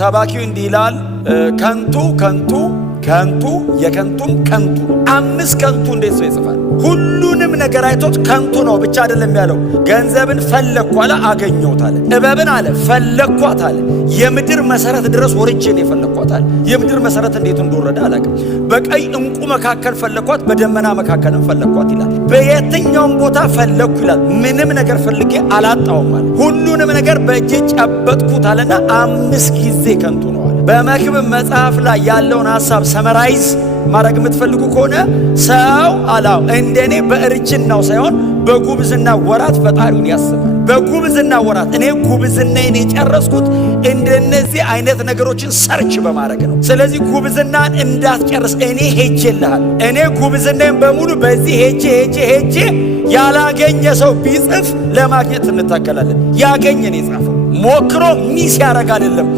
ሰባኪው እንዲህ ይላል፣ ከንቱ ከንቱ ከንቱ የከንቱም ከንቱ። 5 ከንቱ እንዴት ሰው ይጽፋል? ሁሉንም ነገር አይቶት ከንቱ ነው ብቻ አይደለም ያለው። ገንዘብን ፈለግኩ አለ፣ አገኘሁት አለ። ጥበብን አለ ፈለግኳት አለ። የምድር መሰረት ድረስ ወርጄ ነው የፈለግኳት አለ። የምድር መሰረት እንዴት እንደወረደ አላውቅም። በቀይ እንቁ መካከል ፈለግኳት፣ በደመና መካከልም ፈለግኳት ይላል። በየትኛውም ቦታ ፈለግኩ ይላል። ምንም ነገር ፈልጌ አላጣውም አለ። ሁሉንም ነገር በእጄ ጨበጥኩት አለና 5 ጊዜ ከንቱ ነው አለ። በመክብብ መጽሐፍ ላይ ያለውን ሐሳብ ሰመራይዝ ማድረግ የምትፈልጉ ከሆነ ሰው አላው እንደኔ በእርጅናው ሳይሆን በጉብዝና ወራት ፈጣሪውን ያስባል። በጉብዝና ወራት እኔ ጉብዝናዬን የጨረስኩት እንደነዚህ አይነት ነገሮችን ሰርች በማድረግ ነው። ስለዚህ ጉብዝናን እንዳትጨርስ እኔ ሄጄልሃል። እኔ ጉብዝናዬን በሙሉ በዚህ ሄጄ ያላገኘ ሰው ቢጽፍ ለማግኘት እንታገላለን። ያገኘን የጻፈው ሞክሮ ሚስ ያደርግ አይደለም።